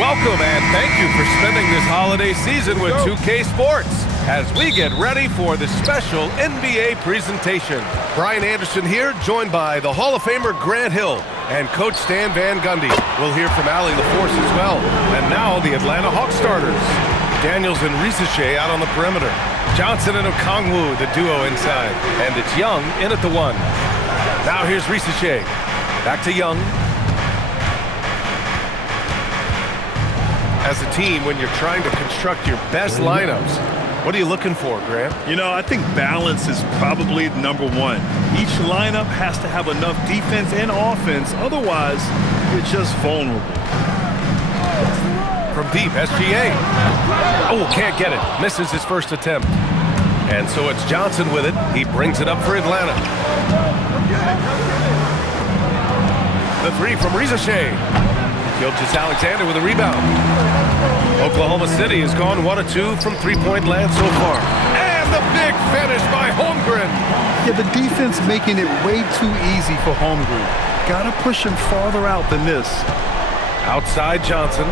Welcome and thank you for spending this holiday season with 2K Sports as we get ready for the special NBA presentation. Brian Anderson here, joined by the Hall of Famer Grant Hill and Coach Stan Van Gundy. We'll hear from Allie LaForce as well. And now the Atlanta Hawks starters. Daniels and Risache out on the perimeter. Johnson and Okongwu, the duo inside. And it's Young in at the one. Now here's Risache. Back to Young. As a team, when you're trying to construct your best lineups, what are you looking for, Grant? You know, I think balance is probably number one. Each lineup has to have enough defense and offense. Otherwise, you're just vulnerable. From deep, SGA. Oh, can't get it. Misses his first attempt. And so it's Johnson with it. He brings it up for Atlanta. The three from Risache. Gilgeous-Alexander with a rebound. Oklahoma City has gone 1 of 2 from three-point land so far. And the big finish by Holmgren. Yeah, the defense making it way too easy for Holmgren. Gotta push him farther out than this. Outside Johnson.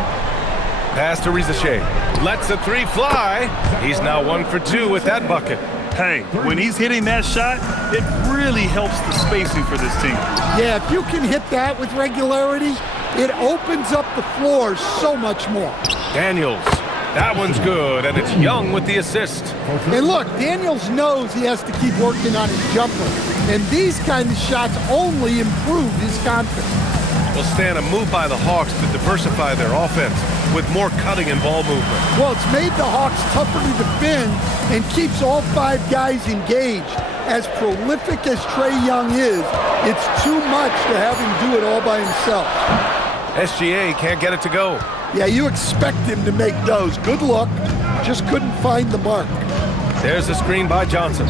Pass to Risache. Lets the three fly. He's now 1 for 2 with that bucket. Hey, when he's hitting that shot, it really helps the spacing for this team. Yeah, if you can hit that with regularity, it opens up the floor so much more. Daniels. That one's good, and it's Young with the assist. And look, Daniels knows he has to keep working on his jumper. And these kind of shots only improve his confidence. Will stand a move by the Hawks to diversify their offense with more cutting and ball movement. Well, it's made the Hawks tougher to defend and keeps all 5 guys engaged. As prolific as Trae Young is, it's too much to have him do it all by himself. SGA can't get it to go. Yeah, you expect him to make those. Good luck. Just couldn't find the mark. There's the screen by Johnson.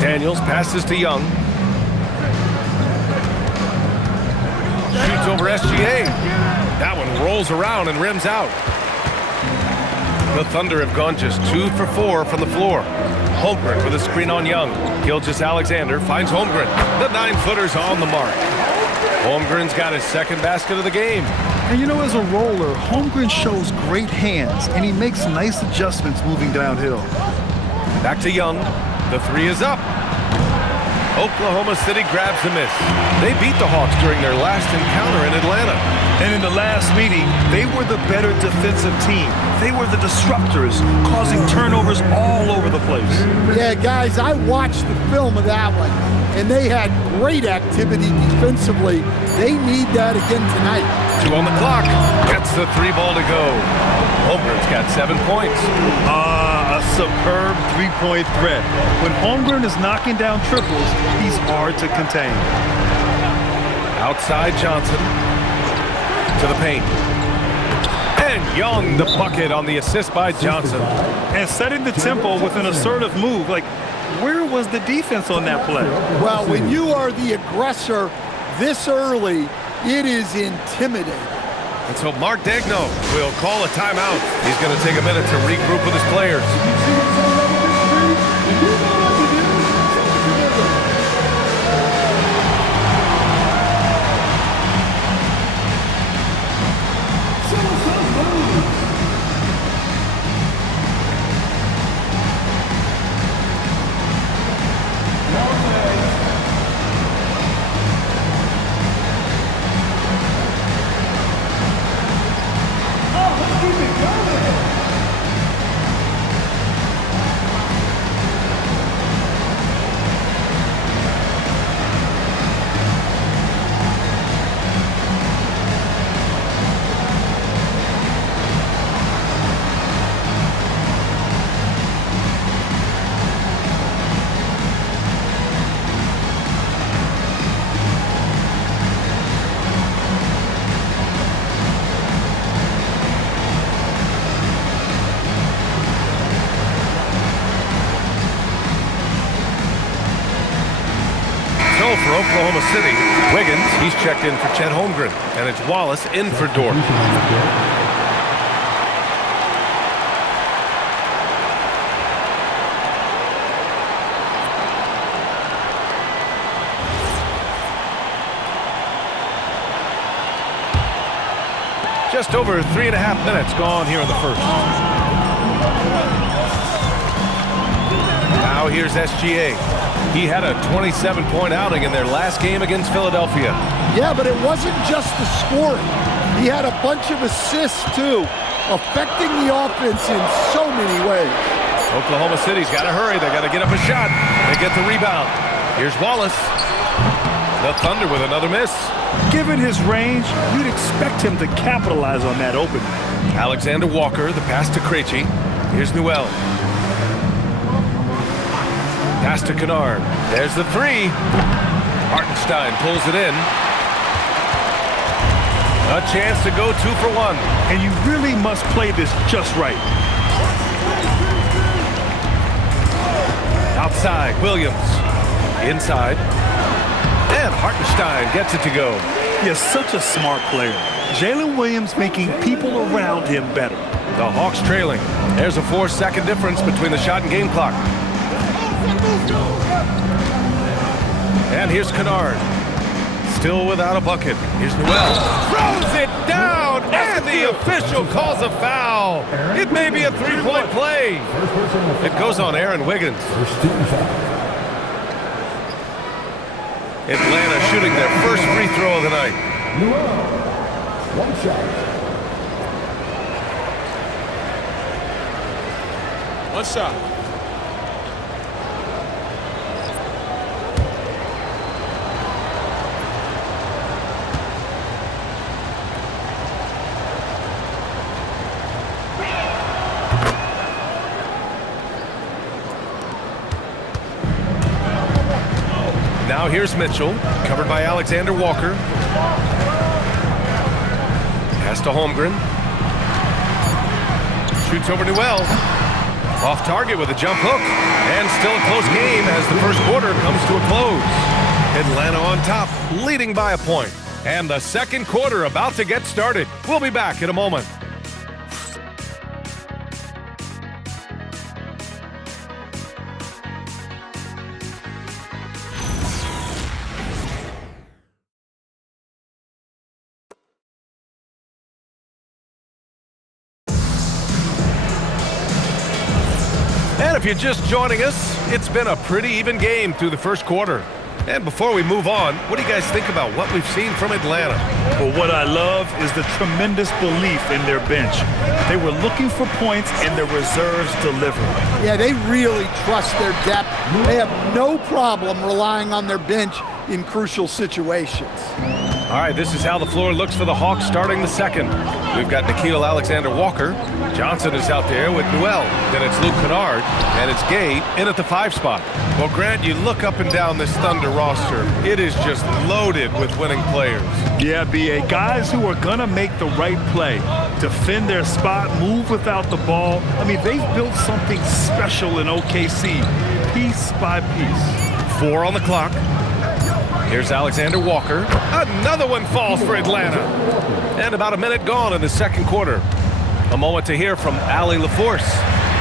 Daniels passes to Young. Shoots over SGA. That one rolls around and rims out. The Thunder have gone just 2 for 4 from the floor. Holmgren with a screen on Young. Gilgeous-Alexander finds Holmgren. The 9-footer's on the mark. Holmgren's got his second basket of the game. And you know, as a roller, Holmgren shows great hands, and he makes nice adjustments moving downhill. Back to Young. The three is up. Oklahoma City grabs the miss. They beat the Hawks during their last encounter in Atlanta. And in the last meeting, they were the better defensive team. They were the disruptors, causing turnovers all over the place. Yeah, guys, I watched the film of that one, and they had great activity defensively. They need that again tonight. 2 on the clock. Gets the 3 ball to go. Holmgren's got 7 points. A superb three-point threat. When Holmgren is knocking down triples, he's hard to contain. Outside Johnson to the paint. And Young the bucket on the assist by Johnson. And setting the tempo with an assertive move. Like, where was the defense on that play? Well, when you are the aggressor this early, it is intimidating. And so Mark Daigneault will call a timeout. He's going to take a minute to regroup with his players. For Oklahoma City, Wiggins, he's checked in for Chet Holmgren, and it's Wallace in for Dort. Just over 3.5 minutes gone here in the first. Now here's SGA. He had a 27-point outing in their last game against Philadelphia. Yeah, but it wasn't just the scoring. He had a bunch of assists, too, affecting the offense in so many ways. Oklahoma City's got to hurry. They got to get up a shot. They get the rebound. Here's Wallace. The Thunder with another miss. Given his range, you'd expect him to capitalize on that opening. Alexander Walker, the pass to Krejci. Here's Newell. Pass to Kennard. There's the three. Hartenstein pulls it in. A chance to go 2 for 1. And you really must play this just right. Outside, Williams. Inside. And Hartenstein gets it to go. He is such a smart player. Jalen Williams making people around him better. The Hawks trailing. There's a 4-second difference between the shot and game clock. And here's Kennard. Still without a bucket. Here's Newell. Throws it down, and the official calls a foul. It may be a 3-point play. It goes on Aaron Wiggins. Atlanta shooting their first free throw of the night. One shot. One shot. Now here's Mitchell, covered by Alexander Walker. Pass to Holmgren. Shoots over Newell. Off target with a jump hook. And still a close game as the first quarter comes to a close. Atlanta on top, leading by a point. And the second quarter about to get started. We'll be back in a moment. And if you're just joining us, it's been a pretty even game through the first quarter. And before we move on, what do you guys think about what we've seen from Atlanta? Well, what I love is the tremendous belief in their bench. They were looking for points, and their reserves delivered. Yeah, they really trust their depth. They have no problem relying on their bench in crucial situations. All right, this is how the floor looks for the Hawks starting the second. We've got Nickeil Alexander-Walker. Johnson is out there with Newell. Then it's Luke Kennard, and it's Gay in at the 5 spot. Well, Grant, you look up and down this Thunder roster. It is just loaded with winning players. Yeah, B.A. Guys who are going to make the right play, defend their spot, move without the ball. I mean, they've built something special in OKC, piece by piece. 4 on the clock. Here's Alexander Walker. Another one falls for Atlanta. And about a minute gone in the second quarter. A moment to hear from Allie LaForce.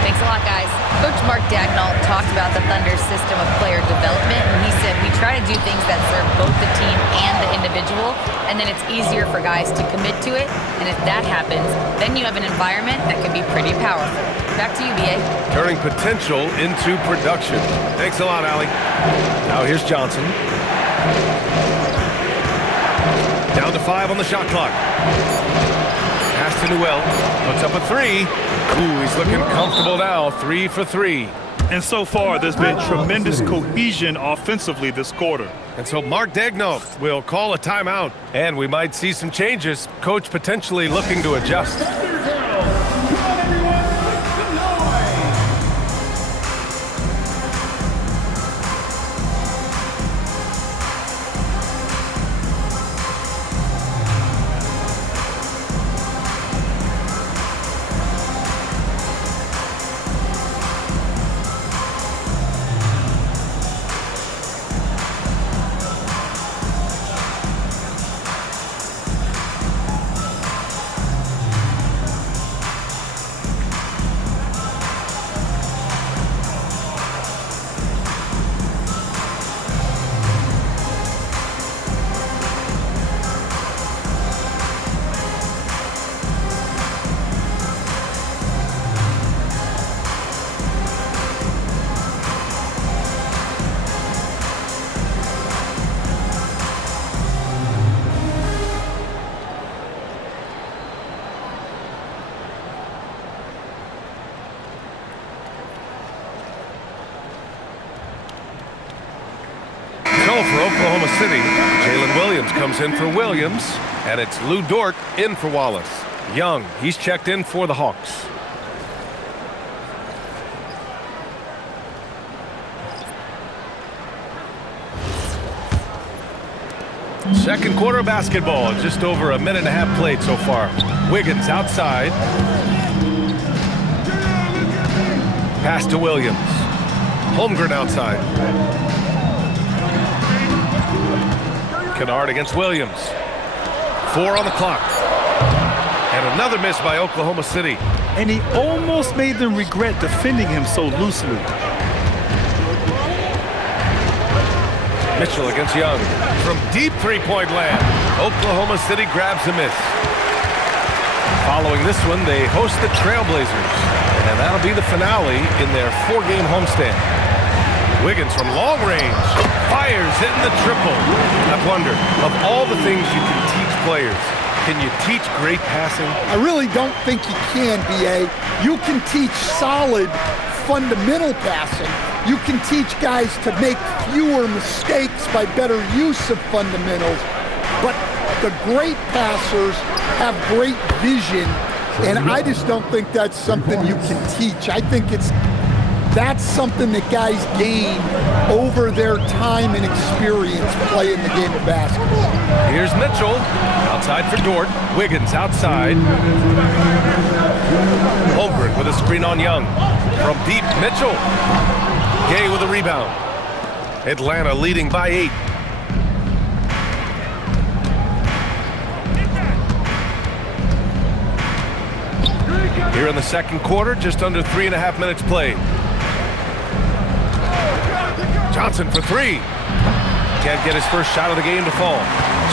Thanks a lot, guys. Coach Mark Daigneault talked about the Thunder's system of player development, and he said, we try to do things that serve both the team and the individual, and then it's easier for guys to commit to it, and if that happens, then you have an environment that can be pretty powerful. Back to you, B.A. Turning potential into production. Thanks a lot, Allie. Now here's Johnson. Down to 5 on the shot clock. Pass to Newell. Puts up a 3. Ooh, he's looking comfortable now. 3 for 3. And so far, there's been tremendous cohesion offensively this quarter. And so Mark Daigneault will call a timeout. And we might see some changes. Coach potentially looking to adjust. goal for Oklahoma City. Jalen Williams comes in for Williams, and it's Lou Dort in for Wallace. Young, he's checked in for the Hawks. Second quarter basketball, just over a minute and a half played so far. Wiggins outside. Pass to Williams. Holmgren outside. Kennard against Williams. 4 on the clock. And another miss by Oklahoma City. And he almost made them regret defending him so loosely. Mitchell against Young. From deep three-point land, Oklahoma City grabs a miss. Following this one, they host the Trailblazers. And that'll be the finale in their 4-game homestand. Wiggins from long range fires in the triple. I've wondered, of all the things you can teach players, can you teach great passing? I really don't think you can, B.A. You can teach solid, fundamental passing. You can teach guys to make fewer mistakes by better use of fundamentals. But the great passers have great vision, and I just don't think that's something you can teach. I think that's something that guys gain over their time and experience playing the game of basketball. Here's Mitchell, outside for Dort. Wiggins outside. Holmgren with a screen on Young. From deep, Mitchell. Gay with a rebound. Atlanta leading by 8. Here in the second quarter, just under 3.5 minutes played. Johnson for 3. Can't get his first shot of the game to fall.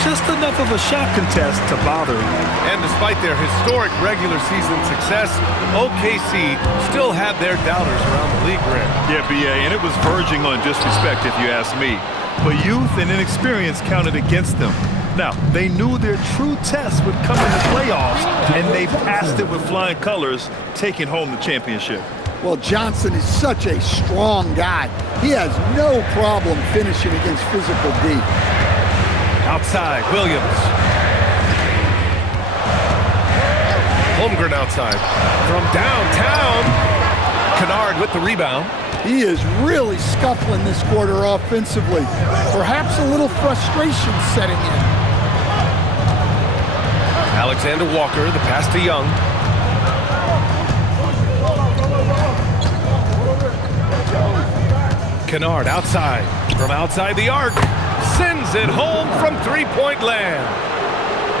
Just enough of a shot contest to bother him. And despite their historic regular season success, OKC still had their doubters around the league rim. Yeah, B.A., and it was verging on disrespect if you ask me. But youth and inexperience counted against them. Now, they knew their true test would come in the playoffs, and they passed it with flying colors, taking home the championship. Well, Johnson is such a strong guy. He has no problem finishing against physical D. Outside, Williams. Holmgren outside. From downtown, Kennard with the rebound. He is really scuffling this quarter offensively. Perhaps a little frustration setting in. Alexander Walker, the pass to Young. Kennard outside. From outside the arc. Sends it home from three-point land.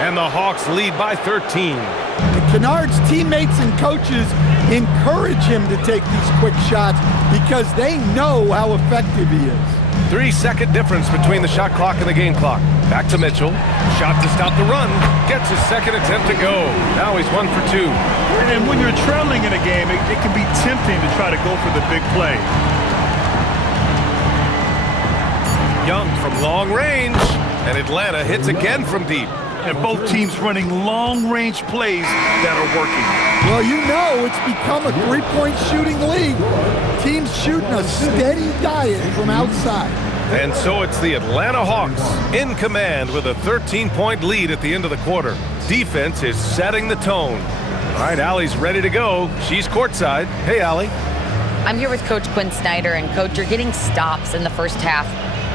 And the Hawks lead by 13. And Kennard's teammates and coaches encourage him to take these quick shots because they know how effective he is. 3-second difference between the shot clock and the game clock. Back to Mitchell. Shot to stop the run. Gets his second attempt to go. Now he's 1 for 2. And when you're trailing in a game, it can be tempting to try to go for the big play. Young from long range. And Atlanta hits again from deep. And both teams running long-range plays that are working. Well, you know it's become a three-point shooting league. Teams shooting a steady diet from outside. And so it's the Atlanta Hawks in command with a 13-point lead at the end of the quarter. Defense is setting the tone. All right, Allie's ready to go. She's courtside. Hey, Allie. I'm here with Coach Quinn Snyder, and Coach, you're getting stops in the first half.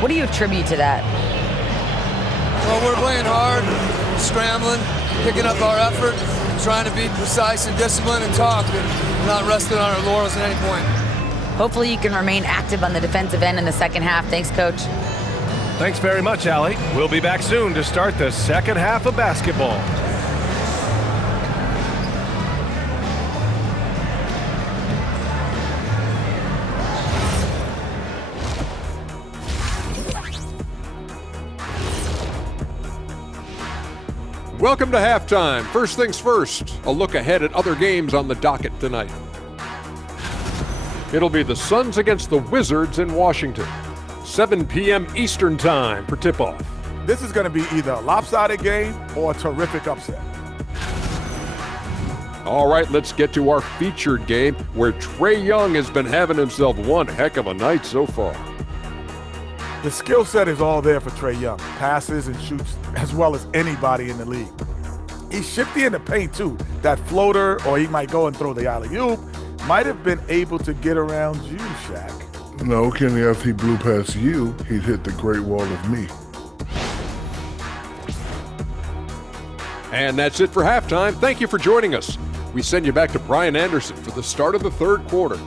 What do you attribute to that? Well, we're playing hard, scrambling, picking up our effort, trying to be precise and disciplined and talk, and not resting on our laurels at any point. Hopefully you can remain active on the defensive end in the second half. Thanks, Coach. Thanks very much, Allie. We'll be back soon to start the second half of basketball. Welcome to halftime. First things first, a look ahead at other games on the docket tonight. It'll be the Suns against the Wizards in Washington. 7 p.m. Eastern time for tip-off. This is going to be either a lopsided game or a terrific upset. All right, let's get to our featured game where Trae Young has been having himself one heck of a night so far. The skill set is all there for Trae Young. Passes and shoots as well as anybody in the league. He's shifty in the paint too. That floater, or he might go and throw the alley-oop, might have been able to get around you, Shaq. No, Kenny, after he blew past you, he'd hit the Great Wall of me. And that's it for halftime. Thank you for joining us. We send you back to Brian Anderson for the start of the third quarter.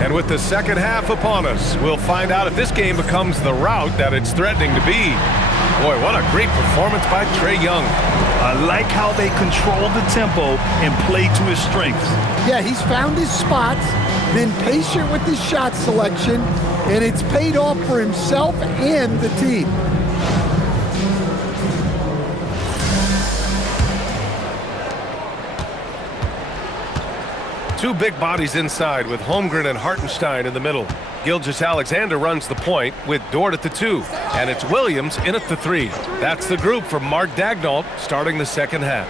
And with the second half upon us, we'll find out if this game becomes the rout that it's threatening to be. Boy, what a great performance by Trae Young. I like how they control the tempo and play to his strengths. Yeah, he's found his spots, been patient with his shot selection, and it's paid off for himself and the team. Two big bodies inside with Holmgren and Hartenstein in the middle. Gilgeous-Alexander runs the point with Dort at the 2. And it's Williams in at the 3. That's the group from Mark Daigneault starting the second half.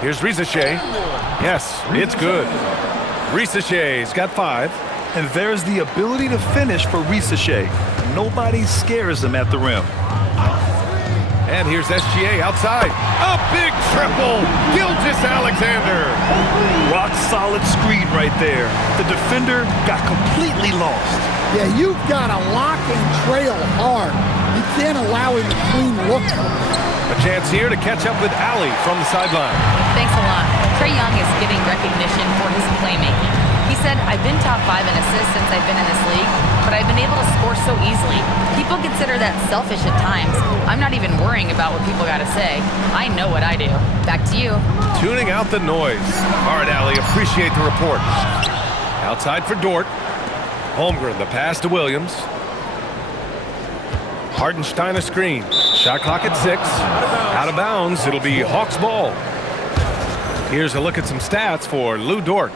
Here's Risacher. Yes, it's good. Risaché's got 5. And there's the ability to finish for Risacher. Nobody scares him at the rim. And here's SGA outside. A big triple. Gilgeous-Alexander. Rock solid screen right there. The defender got completely lost. Yeah, you've got to lock and trail hard. You can't allow him to clean look. A chance here to catch up with Allie from the sideline. Thanks a lot. Trae Young is getting recognition for his playmaking. He said, I've been top 5 in assists since I've been in this league, but I've been able to score so easily. People consider that selfish at times. I'm not even worrying about what people got to say. I know what I do. Back to you. Tuning out the noise. All right, Allie, appreciate the report. Outside for Dort. Holmgren, the pass to Williams. Hartenstein a screen. Shot clock at 6. Out of bounds. It'll be Hawks ball. Here's a look at some stats for Lou Dort.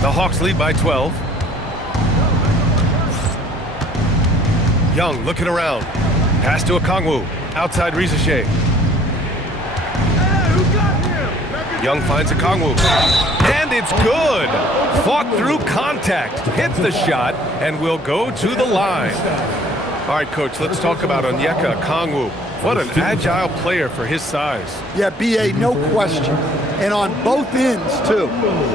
The Hawks lead by 12. Young looking around. Pass to Okongwu. Outside Risacher. Young finds Okongwu. And it's good. Fought through contact. Hit the shot and will go to the line. All right, Coach, let's talk about Onyeka Okongwu. What an agile player for his size. Yeah, B.A., no question. And on both ends, too.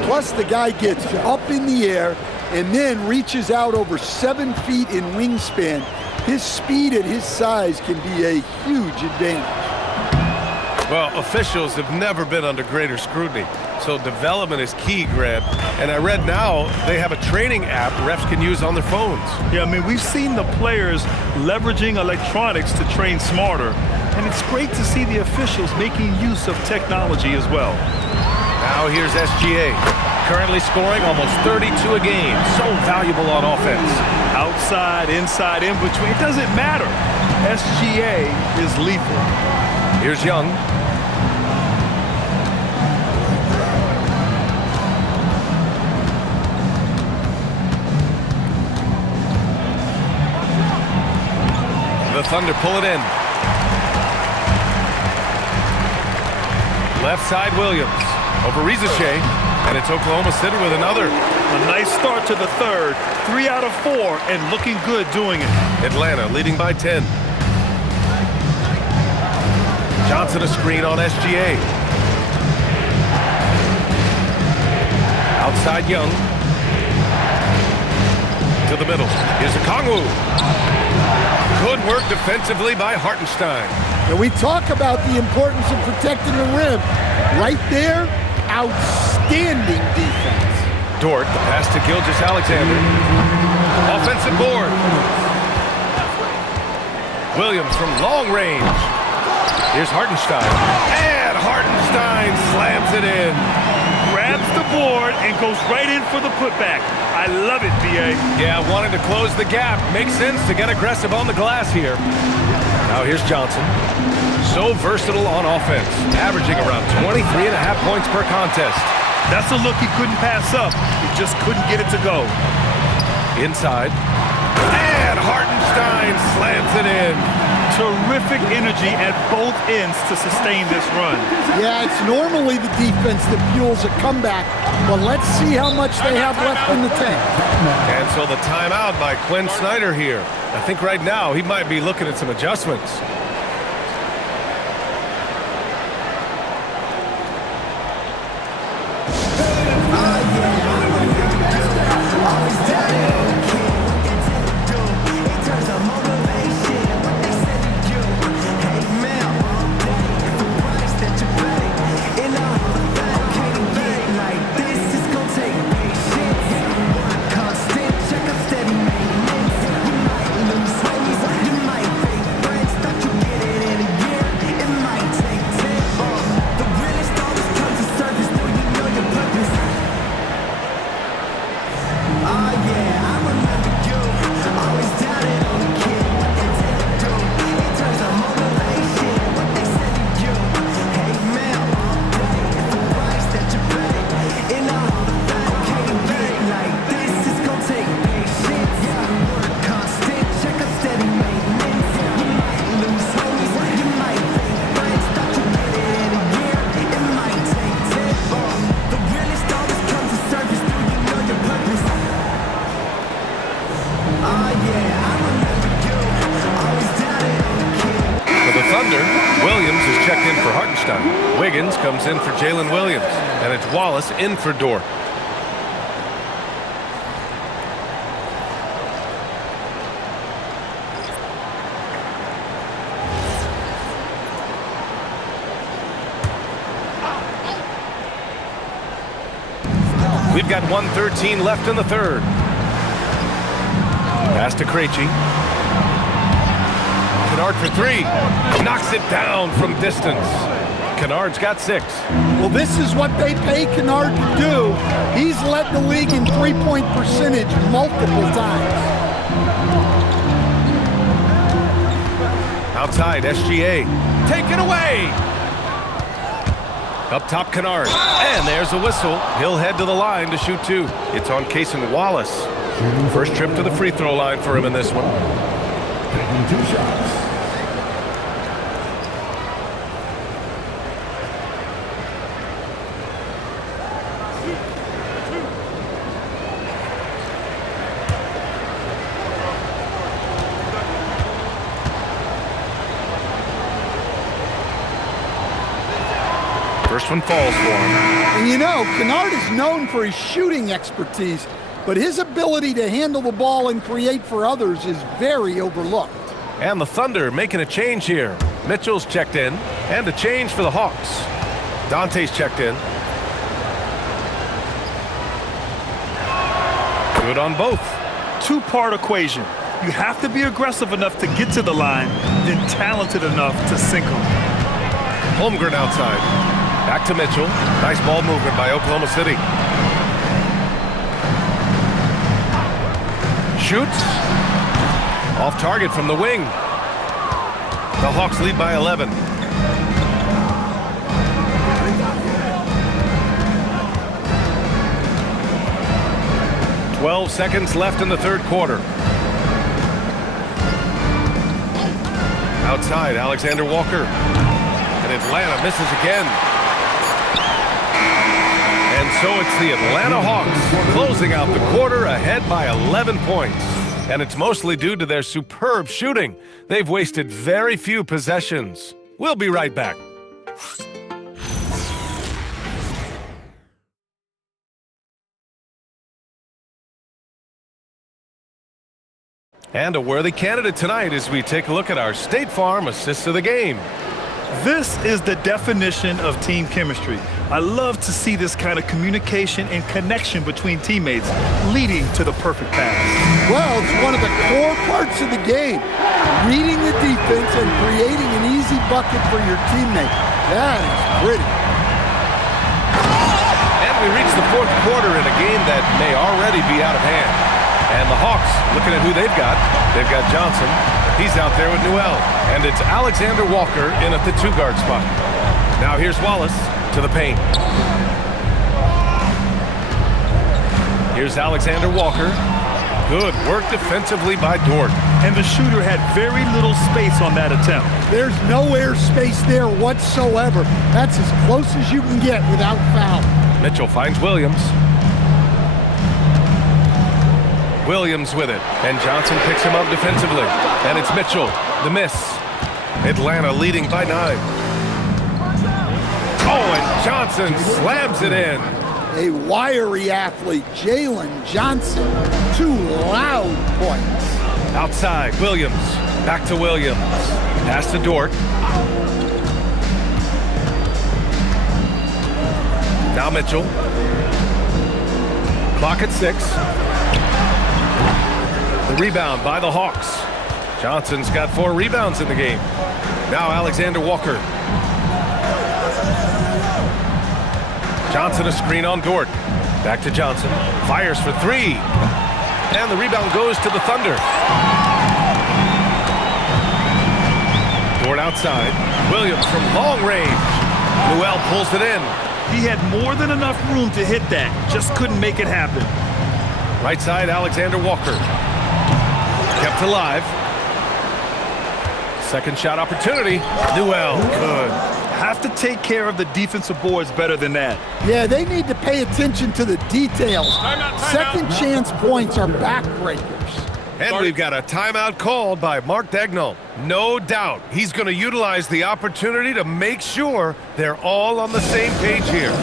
Plus, the guy gets up in the air and then reaches out over 7 feet in wingspan. His speed at his size can be a huge advantage. Well, officials have never been under greater scrutiny, so development is key, Grant. And I read now they have a training app refs can use on their phones. Yeah, I mean, we've seen the players leveraging electronics to train smarter, and it's great to see the officials making use of technology as well. Now here's SGA, currently scoring almost 32 a game. So valuable on offense. Outside, inside, in between, it doesn't matter. SGA is lethal. Here's Young. The Thunder pull it in. Left side Williams over Risacher, and it's Oklahoma City with another. A nice start to the third. 3 out of 4 and looking good doing it. Atlanta leading by 10. Johnson a screen on SGA. Outside Young. To the middle. Here's Okongwu. Good work defensively by Hartenstein. And we talk about the importance of protecting the rim. Right there, outstanding defense. Dort, the pass to Gilgeous-Alexander. Offensive board. Williams from long range. Here's Hartenstein. And Hartenstein slams it in. Grabs the board and goes right in for the putback. I love it, B.A. Yeah, wanted to close the gap. Makes sense to get aggressive on the glass here. Now here's Johnson. So versatile on offense, averaging around 23.5 points per contest. That's a look he couldn't pass up. He just couldn't get it to go. Inside. And Hartenstein slams it in. Terrific energy at both ends to sustain this run. Yeah, it's normally the defense that fuels a comeback, but let's see how much they have left in the tank. And so the timeout by Quinn Snyder here. I think right now he might be looking at some adjustments. Wiggins comes in for Jalen Williams, and it's Wallace in for Dort. We've got 1:13 left in the third. Pass to Krejci. Kennard for three. Knocks it down from distance. Kennard's got 6. Well, this is what they pay Kennard to do. He's led the league in three-point percentage multiple times. Outside, SGA. Take it away! Up top, Kennard. And there's a whistle. He'll head to the line to shoot 2. It's on Cason Wallace. First trip to the free throw line for him in this one. Taking 2 shots. First one falls for him. And you know, Kennard is known for his shooting expertise, but his ability to handle the ball and create for others is very overlooked. And the Thunder making a change here. Mitchell's checked in, and a change for the Hawks. Dante's checked in. Good on both. Two-part equation. You have to be aggressive enough to get to the line, then talented enough to sink them. Holmgren outside. Back to Mitchell. Nice ball movement by Oklahoma City. Shoots. Off target from the wing. The Hawks lead by 11. "12 seconds left in the third quarter. Outside, Alexander Walker. And Atlanta misses again. And so it's the Atlanta Hawks closing out the quarter ahead by 11 points. And it's mostly due to their superb shooting. They've wasted very few possessions. We'll be right back. And a worthy candidate tonight as we take a look at our State Farm Assist of the Game. This is the definition of team chemistry. I love to see this kind of communication and connection between teammates leading to the perfect pass. Well, it's one of the core parts of the game. Reading the defense and creating an easy bucket for your teammate. That is pretty. And we reach the fourth quarter in a game that may already be out of hand. And the Hawks, looking at who they've got Johnson. He's out there with Newell. And it's Alexander Walker in at the 2-guard spot. Now here's Wallace to the paint. Here's Alexander Walker. Good work defensively by Dort. And the shooter had very little space on that attempt. There's no air space there whatsoever. That's as close as you can get without foul. Mitchell finds Williams. Williams with it, and Johnson picks him up defensively. And it's Mitchell, the miss. Atlanta leading by 9. Oh, and Johnson slams it in. A wiry athlete, Jalen Johnson. 2 loud points. Outside, Williams. Back to Williams. Pass to Dort. Now Mitchell. Clock at 6. The rebound by the Hawks. Johnson's got 4 rebounds in the game. Now Alexander Walker. Johnson a screen on Dort. Back to Johnson. Fires for 3. And the rebound goes to the Thunder. Dort outside. Williams from long range. Newell pulls it in. He had more than enough room to hit that. Just couldn't make it happen. Right side, Alexander Walker. Kept alive. Second shot opportunity. Newell, good. Have to take care of the defensive boards better than that. Yeah, they need to pay attention to the details. Second chance points are backbreakers. And we've got a timeout called by Mark Daigneault. No doubt he's going to utilize the opportunity to make sure they're all on the same page here.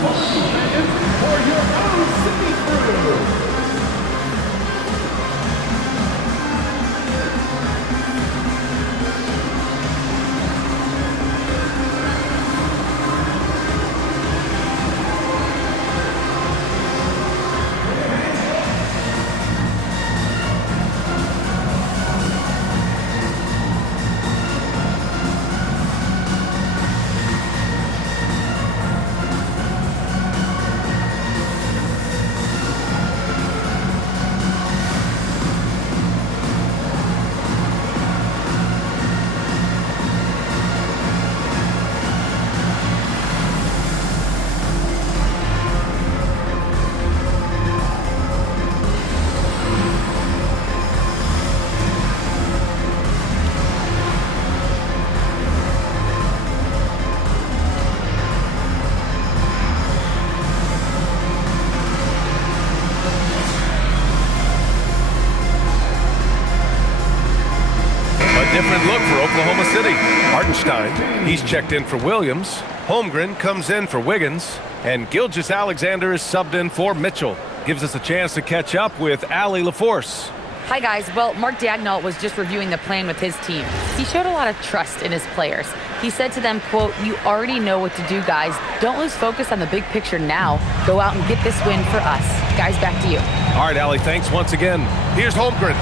Different look for Oklahoma City. Hartenstein, he's checked in for Williams. Holmgren comes in for Wiggins. And Gilgeous-Alexander is subbed in for Mitchell. Gives us a chance to catch up with Allie LaForce. Hi, guys. Well, Mark Daigneault was just reviewing the plan with his team. He showed a lot of trust in his players. He said to them, quote, "You already know what to do, guys. Don't lose focus on the big picture now. Go out and get this win for us." Guys, back to you. All right, Allie, thanks once again. Here's Holmgren.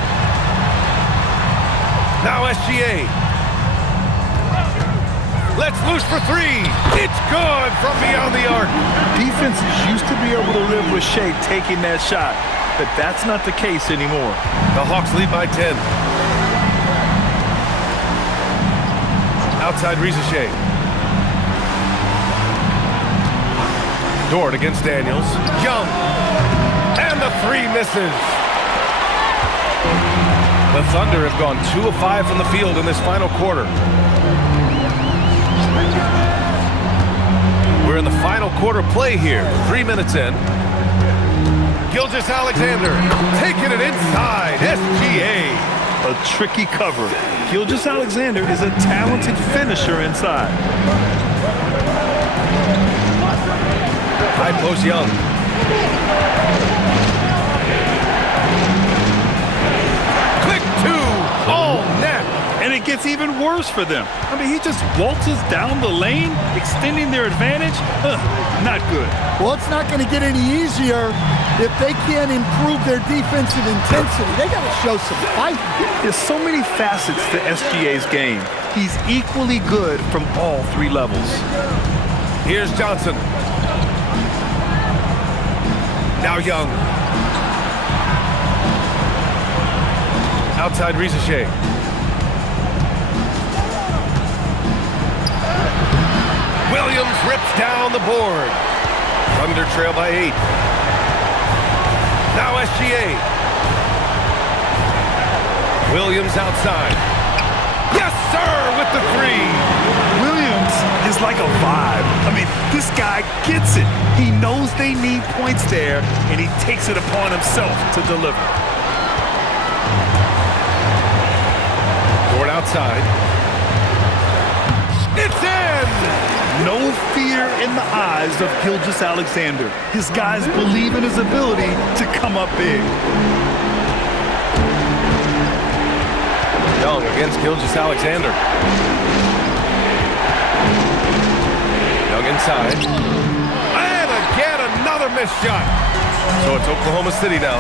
Now SGA. Let's loose for 3. It's good from beyond the arc. Defenses used to be able to live with Shea taking that shot, but that's not the case anymore. The Hawks lead by 10. Outside Reza Shea. Dort against Daniels. Young. And the 3 misses. The Thunder have gone 2 of 5 from the field in this final quarter. We're in the final quarter play here. 3 minutes in. Gilgeous-Alexander taking it inside. SGA. A tricky cover. Gilgeous-Alexander is a talented finisher inside. High post Young. All net. And it gets even worse for them. I mean, he just waltzes down the lane, extending their advantage. Not good. Well, it's not going to get any easier if they can't improve their defensive intensity. They got to show some fight. There's so many facets to SGA's game. He's equally good from all 3 levels. Here's Johnson. Now Young. Outside Reza Shea. Williams rips down the board. Thunder trail by 8. Now SGA. Williams outside. Yes, sir, with the 3. Williams is like a vibe. I mean, this guy gets it. He knows they need points there, and he takes it upon himself to deliver. Dort outside. It's in! No fear in the eyes of Gilgeous-Alexander. His guys believe in his ability to come up big. Young against Gilgeous-Alexander. Young inside. And again, another missed shot. So it's Oklahoma City now.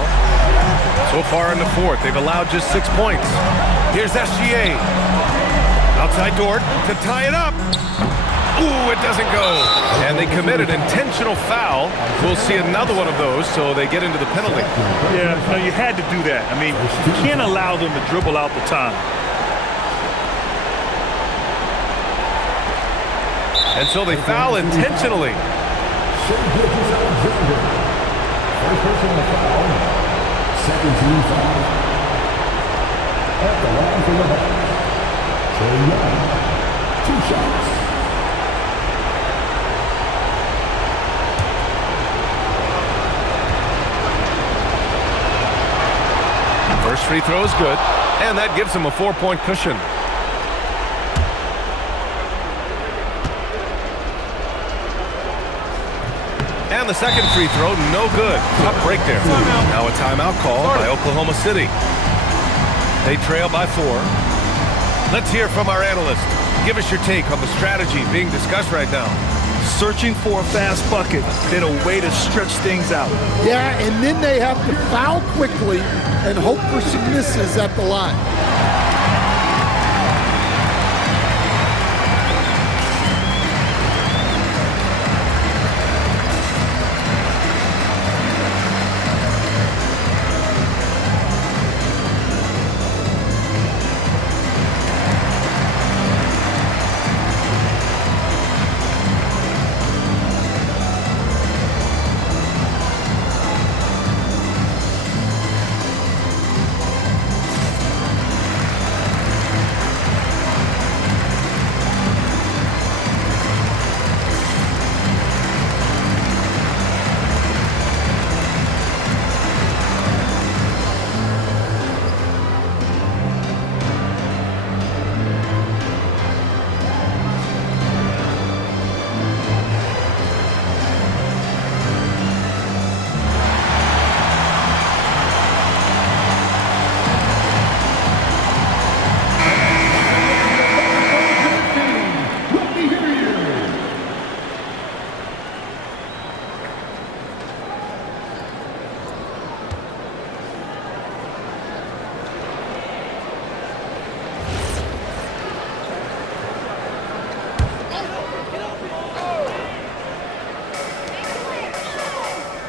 So far in the fourth, they've allowed just 6 points. Here's SGA. Outside Dort to tie it up. Ooh, it doesn't go. And they committed intentional foul. We'll see another one of those, so they get into the penalty. Yeah, no, you had to do that. I mean, you can't allow them to dribble out the time. And so they foul intentionally. First personal foul. Second team foul. At the line for the Hawks. Trae Young. 2 shots. First free throw is good, and that gives him a 4-point cushion. And the second free throw, no good. Tough break there. Now a timeout called by Oklahoma City. They trail by 4. Let's hear from our analyst. Give us your take on the strategy being discussed right now. Searching for a fast bucket, then a way to stretch things out. Yeah, and then they have to foul quickly and hope for some misses at the line.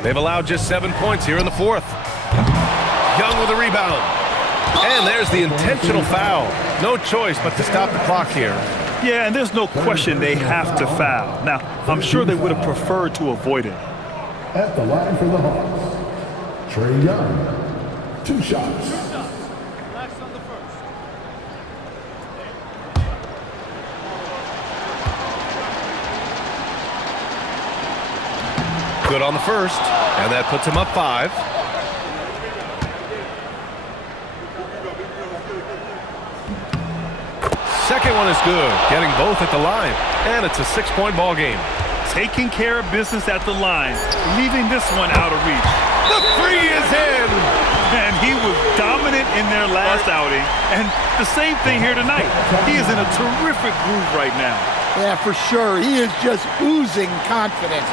They've allowed just 7 points here in the fourth. Young with a rebound. And there's the intentional foul. No choice but to stop the clock here. Yeah, and there's no question they have to foul. Now, I'm sure they would have preferred to avoid it. At the line for the Hawks, Trae Young. 2 shots. Good on the first, and that puts him up 5. Second one is good, getting both at the line, and it's a 6-point ball game. Taking care of business at the line, leaving this one out of reach. The 3 is in! And he was dominant in their last outing, and the same thing here tonight. He is in a terrific groove right now. Yeah, for sure. He is just oozing confidence.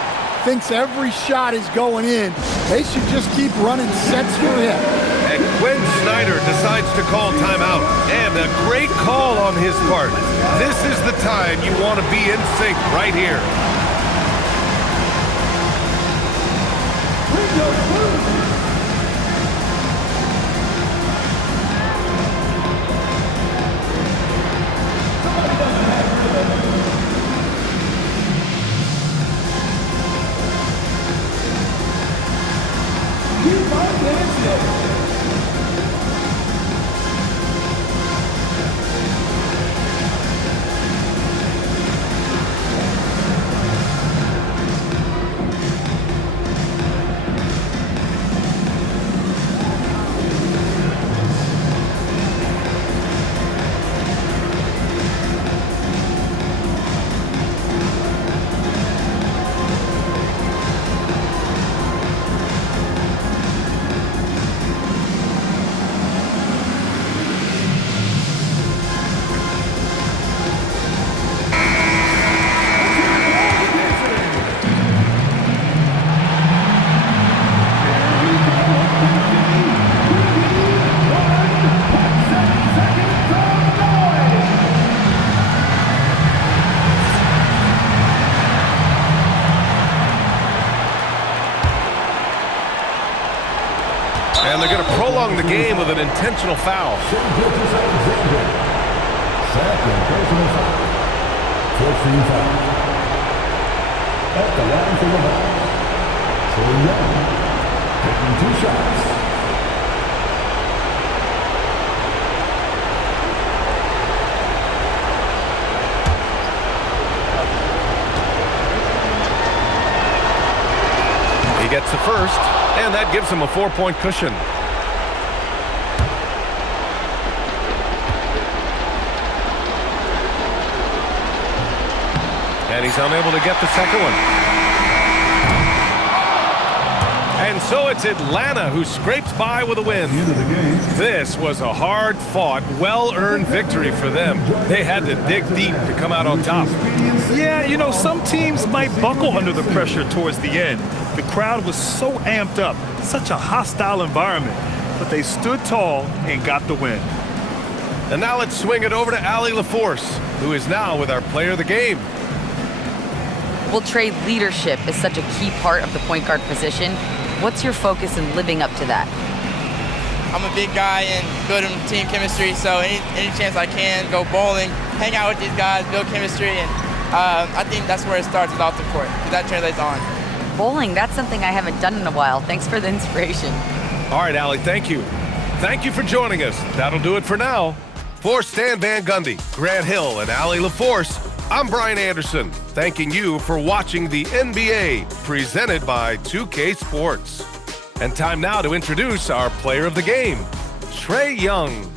Thinks every shot is going in. They should just keep running sets for him. And Quinn Snyder decides to call timeout. And a great call on his part. This is the time you want to be in sync right here. Keep on dancing. And they're going to prolong the game with an intentional foul. Second personal foul. 14 foul. At the line for the ball. Trae Young taking 2 shots. He gets the first, and that gives him a 4-point cushion. And he's unable to get the second one. And so it's Atlanta who scrapes by with a win. This was a hard-fought, well-earned victory for them. They had to dig deep to come out on top. Yeah, you know, some teams might buckle under the pressure towards the end. The crowd was so amped up, such a hostile environment, but they stood tall and got the win. And now let's swing it over to Allie LaForce, who is now with our player of the game. Well, Trey, leadership is such a key part of the point guard position. What's your focus in living up to that? I'm a big guy and building team chemistry, so any chance I can, go bowling, hang out with these guys, build chemistry, and I think that's where it starts is off the court, because that translates on. Bowling, that's something I haven't done in a while. Thanks for the inspiration. All right, Allie, thank you. Thank you for joining us. That'll do it for now. For Stan Van Gundy, Grant Hill, and Allie LaForce, I'm Brian Anderson, thanking you for watching the NBA, presented by 2K Sports. And time now to introduce our player of the game, Trae Young.